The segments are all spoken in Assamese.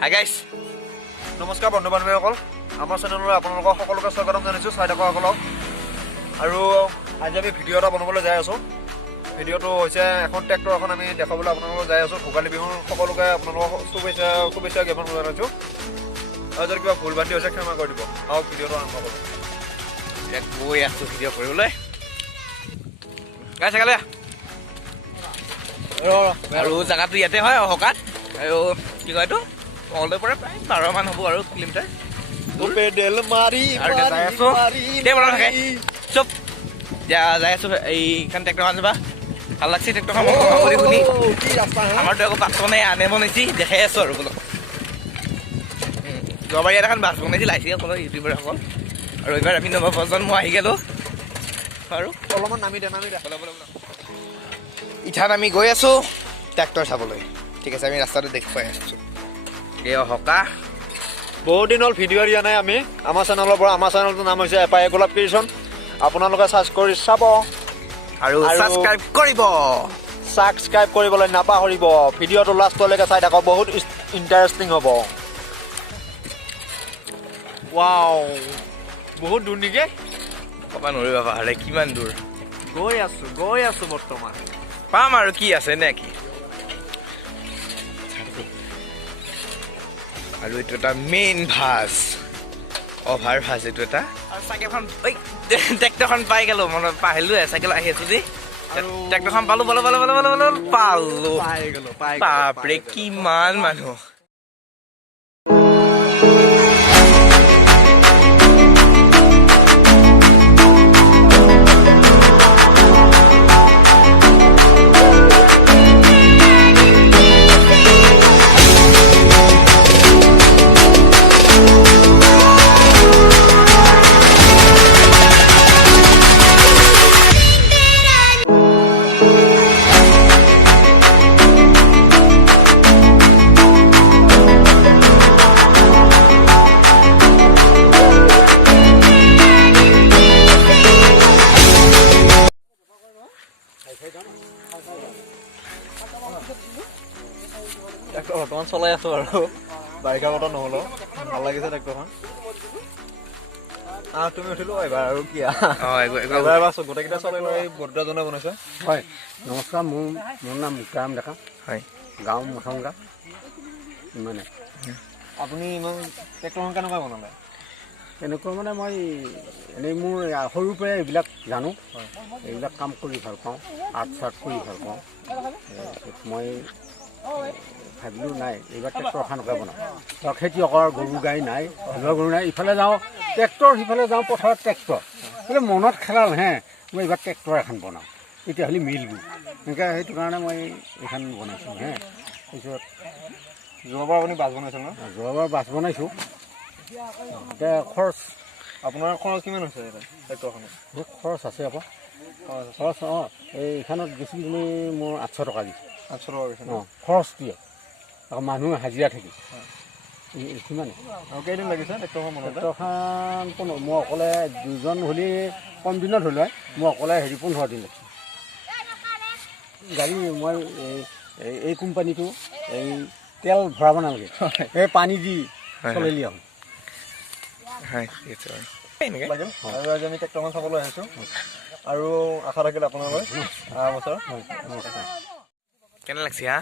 হাই গাইছ নমস্কাৰ বন্ধু বান্ধৱীসকল আমাৰ চেনেললৈ আপোনালোকক সকলোকে স্বাগতম জনাইছোঁ চাই থাককসকলক আৰু আজি আমি ভিডিঅ' এটা বনাবলৈ যাই আছোঁ ভিডিঅ'টো হৈছে এখন ট্ৰেক্টৰ এখন আমি দেখাবলৈ আপোনালোকক যাই আছোঁ ভোগালী বিহুৰ সকলোকে আপোনালোকক শুভেচ্ছা জ্ঞাপন জনাইছোঁ আৰু যদি কিবা ভুল ভ্ৰান্তি হৈছে ক্ষমা কৰি দিব আৰু ভিডিঅ'টো আৰম্ভ কৰোঁ গৈ আছোঁ ভিডিঅ' কৰিবলৈ গাইছে গালে আৰু জেগাটো ইয়াতে হয় অহকাত আৰু কি কয় এইটো মঙলদৈৰ পৰা প্ৰায় 12 মান হ'ব আৰু কিলোমিটাৰ পেডেল মাৰি আৰু যাই আছোঁ থাকে চব এতিয়া যাই আছোঁ এইখন ট্ৰেক্টৰখন যাবা ভাল লাগছে ট্ৰেক্টৰখন কৰি শুনি আমাৰতো একো বাছ বনাই আনে বনাইছি দেখাই আছোঁ আৰু বোলো যোৱাবাৰ ইয়াত এখন বাছ বনাইছিল আহিছে কোনো ইউটিউবাৰসকল আৰু এইবাৰ আমি নৱ প্ৰজন্ম আহি গ'লোঁ আৰু অলপমান নামি দে ইঠাত আমি গৈ আছোঁ ট্ৰেক্টৰ চাবলৈ ঠিক আছে আমি ৰাস্তাটো দেখুৱাই আছোঁ এই অহকা বহুত দিন হ'ল ভিডিঅ' দিয়া নাই আমি আমাৰ চেনেলৰ পৰা আমাৰ চেনেলটোৰ নাম হৈছে এপাই গোলাপ ক্ৰিয়েশ্যন আপোনালোকে চাৰ্চ কৰি চাব আৰু ছাবস্ক্ৰাইব কৰিবলৈ নাপাহৰিব ভিডিঅ'টো লাষ্টলৈকে চাই থাকক বহুত ইণ্টাৰেষ্টিং হ'ব ৱাও বহুত দূৰ নেকি ক'ব নোৱাৰিবা পাহাৰে কিমান দূৰ গৈ আছোঁ বৰ্তমান পাম আৰু কি আছে নে কি আৰু এইটো এটা মেইন ভাজ অভাৰ ভাজ এইটো এটা আৰু চাইকেলখন ট্ৰেক্টৰখন পাই গ'লোঁ মনত পাহৰিলোঁ চাইকেল আহি আছোঁ দেই ট্ৰেক্টৰখন পালোঁ বাপৰে কিমান মানুহ ট্ৰেক্টৰ বৰ্তমান চলাই আছোঁ আৰু বাৰিষা বতৰ নহ'লেও ভাল লাগিছে ট্ৰেক্টৰখন তুমি উঠিলোঁ এবাৰ আৰু কি এবাৰ গোটেইকেইটা চলাই লৈ বৰ্তাজনে বনাইছে হয় নমস্কাৰ মোৰ নাম মুক্তাৰাম ডেকা হয় গাঁও মথংগা ইমানে আপুনি ইমান ট্ৰেক্টৰখন কেনেকুৱা বনালে এনেকুৱা মানে মই এনেই মোৰ সৰুৰ পৰাই এইবিলাক জানো এইবিলাক কাম কৰি ভাল পাওঁ আৰ্ট চাৰ্ট কৰি ভাল পাওঁ মই ভাবিলোঁ নাই এইবাৰ ট্ৰেক্টৰখনকে বনাওঁ ধৰক খেতিয়কৰ গৰু গাই নাই হালোৱা গৰু নাই ইফালে যাওঁ ট্ৰেক্টৰ সিফালে যাওঁ পথাৰত ট্ৰেক্টৰ বোলে মনত খেলাল হে মই এইবাৰ ট্ৰেক্টৰ এখন বনাওঁ তেতিয়াহ'লে মিলব এনেকৈ সেইটো কাৰণে মই এইখন বনাইছোঁ হে তাৰপিছত যোৱাবাৰ আপুনি বাছ বনাইছিল ন যোৱাবাৰ বাছ বনাইছোঁ এতিয়া খৰচ আপোনাৰ খৰচ কিমান হৈছে ট্ৰেক্টৰখনত বহুত খৰচ আছে আকৌ খৰচ অঁ এইখনত বেছি তুমি মোৰ 800 টকা দিছোঁ 800 টকা গৈছে অঁ খৰচ দিয়ে আকৌ মানুহ হাজিৰা থাকি সিমানে আৰু কেইদিন লাগিছে ট্ৰেক্টৰখন বনাওঁতে ট্ৰেক্টৰখন মই অকলে দুজন হ'লে কম দিনত হ'ল হয় মই অকলে 15 দিন লাগিছে গাড়ী মই এই কোম্পানীটো এই তেল ভৰাব নালাগে এই পানী দি চলালি হ'ল হয় আৰু আজি আমি ট্ৰেক্টৰখন চাবলৈ আহিছোঁ আৰু আশা থাকিল আপোনালৈ অহা বছৰ কেনে লাগছে হা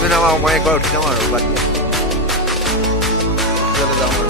Mình nào mà mày coi được cho mà rồi bật তাতে যাওঁ আৰু